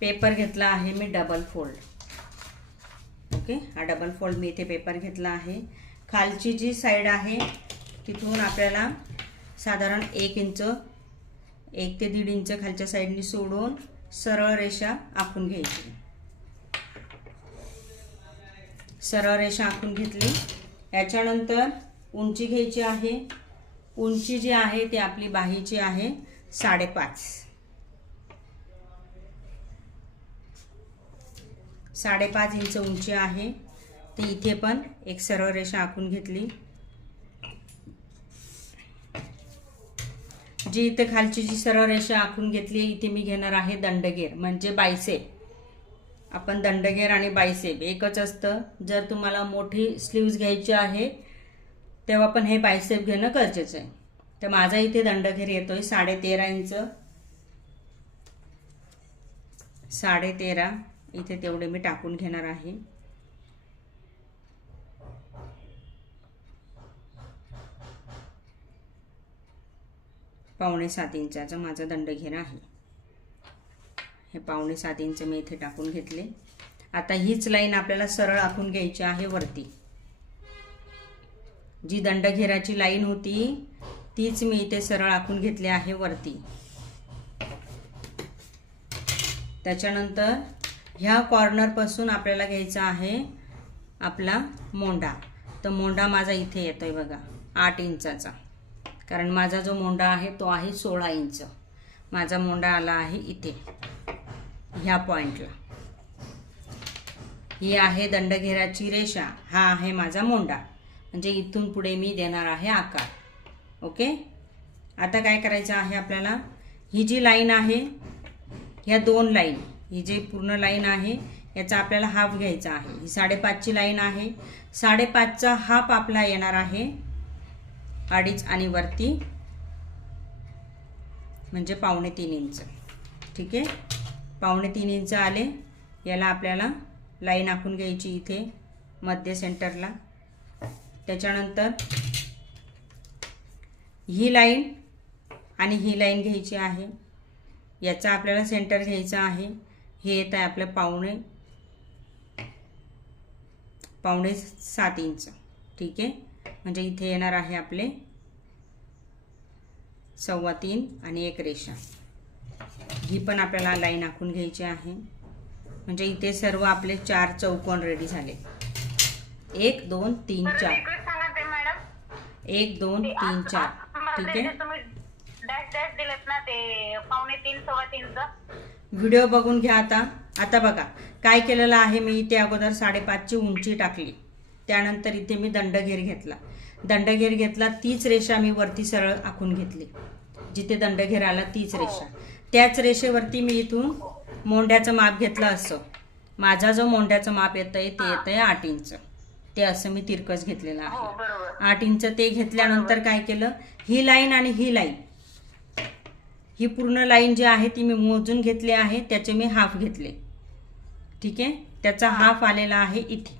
Paper घेतला आहे मी डबल फोल्ड. ओके? हा डबल फोल्ड मी इथे पेपर घेतला आहे. खालची जी साईड आहे तिथून आपल्याला साधारण एक इंच एक ते दीड इंच खालच्या साईडनी सोडून सरळ रेषा आखून घ्यायची. सरळ रेषा आखून घेतली. याच्यानंतर उंची घ्यायची आहे. उंची जी आहे ती आपली बाहीची आहे साडेपाच. साडेपाच इंच उंची आहे. तर इथे पण एक सरळ रेषा आखून घेतली. जी इथे खालची जी सरळ रेषा आखून घेतली इथे मी घेणार आहे दंडगेर म्हणजे बायसेप. आपण दंडगेर आणि बायसेप एकच असतं. जर तुम्हाला मोठी स्लीव्ज घ्यायची आहे तेव्हा पण हे बायसेप घेणं गरजेचं आहे. तर माझा इथे दंडगेर येतो साडे तेरा इंच. साडेतेरा. इथे तेवढे मी टाकून घेणार आहे. पावणे सात इंचाचं माझं दंडघेर आहे. हे पावणे सात इंच मी इथे टाकून घेतले. आता हीच लाईन आपल्याला सरळ आखून घ्यायची आहे वरती. जी दंडघेराची लाईन होती तीच मी इथे सरळ आखून घेतली आहे वरती. त्याच्यानंतर ह्या कॉर्नरपासून आपल्याला घ्यायचा आहे आपला मोंडा तर मोंडा माझा इथे येतो आहे बघा आठ इंचाचा. कारण माझा जो मोंडा आहे तो आहे सोळा इंच. माझा मोंडा आला आहे इथे ह्या पॉईंटला ही आहे दंडघेराची रेषा. हा आहे माझा मोंडा म्हणजे इथून पुढे मी देणार आहे आकार. ओके? आता काय करायचं आहे आपल्याला? ही जी लाईन आहे ह्या दोन लाईन ही जी पूर्ण लाईन आहे याचा आपल्याला हाफ घ्यायचा आहे. ही साडेपाचची लाईन आहे. साडेपाचचा हाफ आपला येणार आहे. अडीच आणि वरती म्हणजे पावणे तीन इंच. ठीक आहे? पावणे तीन इंच आले. याला आपल्याला लाईन आखून घ्यायची इथे मध्य सेंटरला. त्याच्यानंतर ही लाईन आणि ही लाईन घ्यायची आहे. याचा आपल्याला सेंटर घ्यायचा आहे. हे येत आहे आपलं पावणे पावणे सात इंच. ठीक आहे? म्हणजे इथे येणार आहे आपले सव्वा तीन आणि एक रेषा. ही पण आपल्याला लाईन आखून घ्यायची आहे. म्हणजे इथे सर्व आपले चार चौकोन रेडी झाले. एक दोन तीन चार. एक दोन तीन चार. ठीक आहे? व्हिडिओ बघून घ्या आता. आता बघा काय केलेलं आहे मी? इथे अगोदर साडेपाचची उंची टाकली. त्यानंतर इथे मी दंडघेर घेतला. दंडघेर घेतला तीच रेषा मी वरती सरळ आखून घेतली. जिथे दंडघेर आला तीच रेषा. त्याच रेषेवरती मी इथून मोंड्याचं माप घेतलं असं. माझा जो मोंड्याचं माप येतंय ते येतंय आठ इंच. ते असं मी तिरकस घेतलेलं हो आहे बरोबर. आठ इंच ते घेतल्यानंतर काय केलं? ही लाईन आणि ही लाईन. ही पूर्ण लाईन जी आहे ती मी मोजून घेतली आहे त्याचे मी हाफ घेतले. ठीक आहे? त्याचा हाफ आलेला आहे इथे.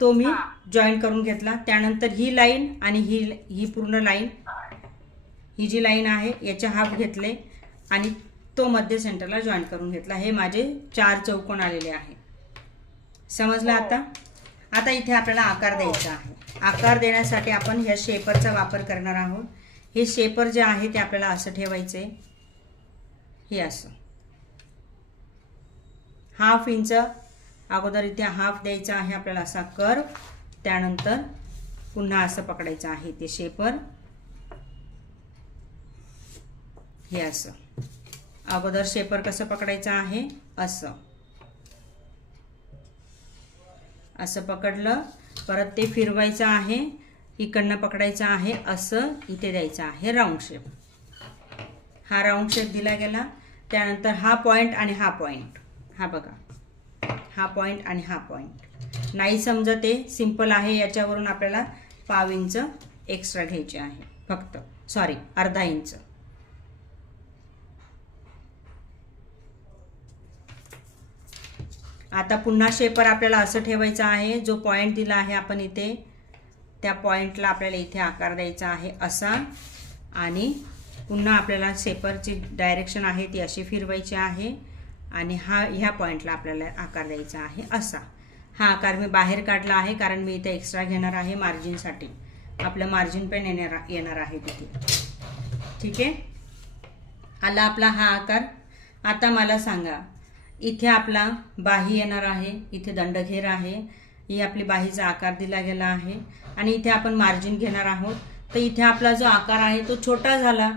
तो मी हा. जॉईन करून घेतला. त्यानंतर ही लाईन आणि ही ही पूर्ण लाईन ही जी लाईन आहे याचे हाफ घेतले आणि तो मध्य सेंटरला जॉईन करून घेतला. हे माझे चार चौकोन आलेले आहे. समजलं हो. आता? आता इथे आपल्याला आकार द्यायचा आहे. आकार देण्यासाठी आपण ह्या शेपरचा वापर करणार आहोत. हे शेपर जे आहे ते आपल्याला असं ठेवायचे हे असं. हाफ इंच अगोदर इथे हाफ द्यायचा आहे आपल्याला असा कर त्यानंतर पुन्हा असं पकडायचं आहे ते शेपर हे असं. अगोदर शेपर कसं पकडायचं आहे? असं. असं पकडलं. परत ते फिरवायचं आहे. इकडनं पकडायचं आहे असं इथे द्यायचं आहे. राऊंड शेप हा राऊंड शेप दिला गेला. त्यानंतर हा पॉईंट आणि हा पॉईंट हा बघा. हा पॉईंट आणि हा पॉईंट नाही समजत ते सिंपल आहे. याच्यावरून आपल्याला पाव इंच एक्स्ट्रा घ्यायचे आहे. फक्त. सॉरी अर्धा इंच आता पुन्हा शेपर आपल्याला असं ठेवायचं आहे. जो पॉईंट दिला आहे आपण इथे त्या पॉईंटला आपल्याला इथे आकार द्यायचा आहे असा. आणि पुन्हा आपल्याला शेपरची डायरेक्शन आहे ती अशी फिरवायची आहे. आणि हा ह्या पॉईंटला आपल्याला आकार द्यायचा आहे असा. हा आकार मी बाहेर काढला आहे कारण मी इथे एक्स्ट्रा घेणार आहे मार्जिनसाठी आपलं मार्जिन पण येणार येणार आहे तिथे. ठीक आहे? आला आपला हा आकार. आता मला सांगा इथे आपला बाही येणार आहे इथे दंडघेर आहे ही आपली बाहीचा आकार दिला गेला आहे. आणि इथे आपण मार्जिन घेणार आहोत. तर इथे आपला जो आकार आहे तो छोटा झाला.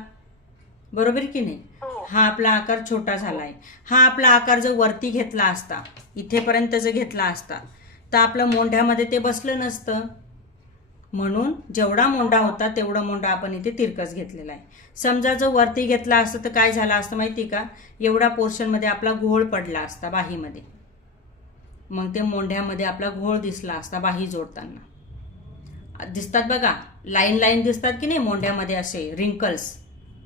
बरोबर की नाही? हो. हा आपला आकार छोटा झाला आहे हा आपला आकार जर वरती घेतला असता इथेपर्यंत जर घेतला असता तर आपलं मोंढ्यामध्ये ते बसलं नसतं. म्हणून जेवढा मोंढा होता तेवढा मोंढा आपण इथे तिरकस घेतलेला आहे. समजा जर वरती घेतला असतं तर काय झालं असतं माहिती का? एवढा पोर्शनमध्ये आपला घोळ पडला असता बाहीमध्ये. मग ते मोंढ्यामध्ये आपला घोळ दिसला असता बाही जोडताना. दिसतात बघा लाईन लाईन दिसतात की नाही मोंढ्यामध्ये असे रिंकल्स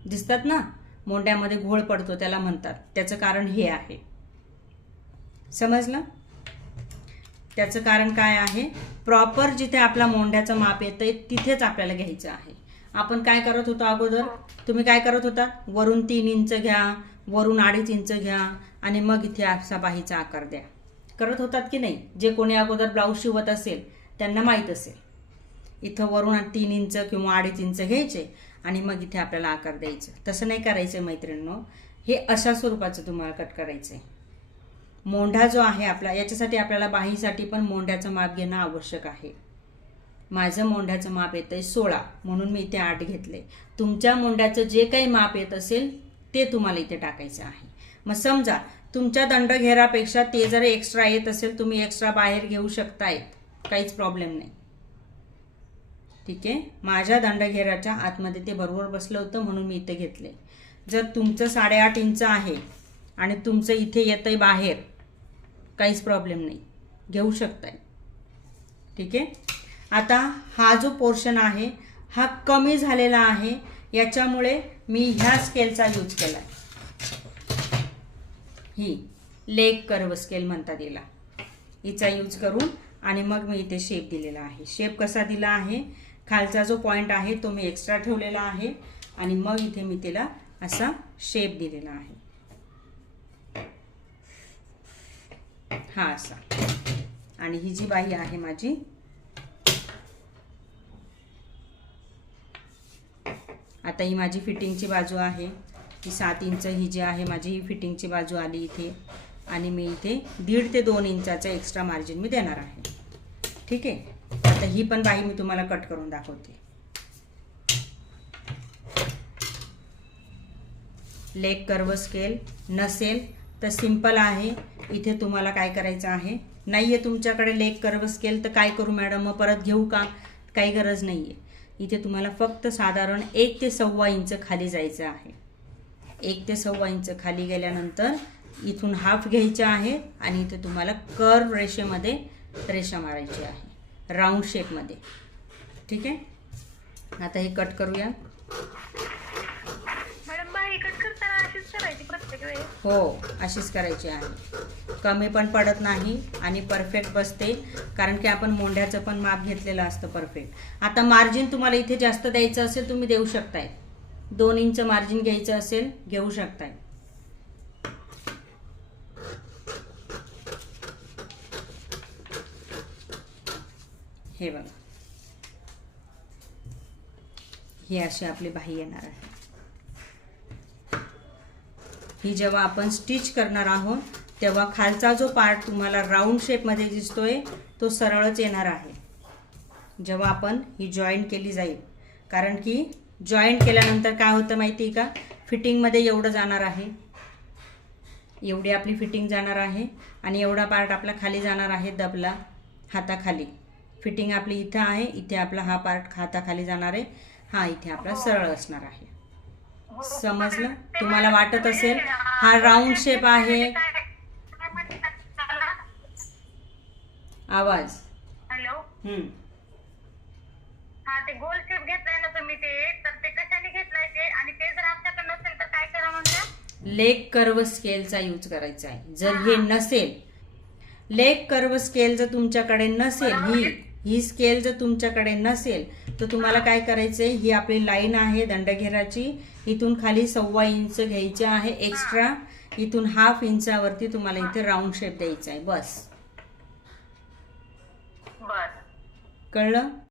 दिसतात ना? मोंढ्यामध्ये घोळ पडतो त्याला म्हणतात. त्याचं कारण हे आहे. समजलं? त्याचं कारण काय आहे? प्रॉपर जिथे आपला मोंढ्याचं माप येतं तिथेच आपल्याला घ्यायचं आहे. आपण काय करत होतो अगोदर? तुम्ही काय करत होता? वरून तीन इंच घ्या वरून अडीच इंच घ्या आणि मग इथे असा बाहीचा आकार द्या. करत होतात की नाही जे कोणी अगोदर ब्लाऊज शिवत असेल त्यांना माहीत असेल. इथं वरून तीन इंच किंवा अडीच इंच घ्यायचे आणि मग इथे आपल्याला आकार द्यायचं. तसं नाही करायचं मैत्रिणींनो. हे अशा स्वरूपाचं तुम्हाला कट करायचं आहे मोंढा जो आहे आपला याच्यासाठी आपल्याला बाहीसाठी पण मोंढ्याचं माप घेणं आवश्यक आहे. माझं मोंढ्याचं माप येतं आहे सोळा म्हणून मी इथे आठ घेतले. तुमच्या मोंढ्याचं जे काही माप येत असेल ते तुम्हाला इथे टाकायचं आहे. मग समजा तुमच्या दंडघेरापेक्षा ते जर एक्स्ट्रा येत असेल तुम्ही एक्स्ट्रा बाहेर घेऊ शकतायत. काहीच प्रॉब्लेम नाही. ठीक आहे? माझ्या दंडघेराच्या आतमध्ये ते बरोबर बसलं होतं म्हणून मी इथे घेतले. जर तुमचं साडेआठ इंच आहे आणि तुमचं इथे येतंय बाहेर काहीच प्रॉब्लेम नाही. घेऊ शकताय. ठीक आहे? आता हा जो पोर्शन आहे हा कमी झालेला आहे याच्यामुळे मी ह्या स्केलचा यूज केला आहे ही लेग कर्व स्केल म्हणतात याला. हिचा यूज करून आणि मग मी इथे शेप दिलेला आहे. शेप कसा दिला आहे? खालचा जो पॉईंट आहे तो मी एक्स्ट्रा ठेवलेला आहे आणि मग इथे मी तिला असा शेप दिलेला आहे. हा असा. आणि ही जी बाई आहे माझी आता ही माझी फिटिंगची बाजू आहे. ही सात इंच ही जी आहे माझी ही फिटिंगची बाजू आली इथे. आणि मी इथे दीड ते दोन इंचाचं एक्स्ट्रा मार्जिन मी देणार आहे. ठीक आहे? आता ही पण बाई मी तुम्हाला कट करून दाखवते. लेग कर्व स्केल नसेल तर सिंपल आहे. इथे तुम्हाला काय करायचं आहे? नाही आहे तुमच्याकडे लेग कर्व स्केल तर काय करू मॅडम मग परत घेऊ का? काही गरज नाही आहे इथे तुम्हाला फक्त साधारण एक ते सव्वा इंच खाली जायचं आहे. एक ते सव्वा इंच खाली गेल्यानंतर इथून हाफ घ्यायचे आहे आणि इथे तुम्हाला कर्व रेषेमध्ये रेषा मारायची आहे. राऊंड शेपमध्ये ठीक आहे? आता हे कट करूया. हो अशीच करायची आहे. कमी पण पडत नाही आणि परफेक्ट बसते. कारण की आपण मोंढ्याचं पण माप घेतलेलं असतं परफेक्ट आता मार्जिन तुम्हाला इथे जास्त द्यायचं असेल तुम्ही देऊ शकताय. दोन इंच मार्जिन घ्यायचं असेल घेऊ शकताय. हे बघा. ही अशी आपली बाही येणार आहे. ही जेव्हा आपण स्टिच करणार आहोत तेव्हा खालचा जो पार्ट तुम्हाला राऊंड शेपमध्ये दिसतोय तो सरळच येणार आहे. जेव्हा आपण ही जॉईंट केली जाईल. कारण की जॉईंट केल्यानंतर काय होतं माहिती आहे का फिटिंगमध्ये एवढं जाणार आहे. एवढी आपली फिटिंग जाणार आहे आणि एवढा पार्ट आपला खाली जाणार आहे दबला हाताखाली. फिटिंग आपली इथं आहे इथे आपला हा पार्ट हाताखाली जाणार आहे. हा इथे आपला सरळ असणार आहे. समजलं? तुम्हाला वाटत असेल हा राऊंड शेप आहे. आवाज. हॅलो. हा गोल शेप घेतलाय ना तुम्ही ते. आणि ते जर आमच्याकडे नसेल तर काय करा म्हणलं लेग कर्व स्केलचा यूज करायचा आहे. जर हे नसेल लेग कर्व स्केल जर तुमच्याकडे नसेल ही ही स्केल जर तुमच्याकडे नसेल तर तुम्हाला काय करायचंय? ही आपली लाईन आहे दंडघेराची. इथून खाली सव्वा इंच घ्यायची आहे एक्स्ट्रा. इथून हाफ इंचावरती तुम्हाला इथे राऊंड शेप द्यायचा आहे. बस. कळलं?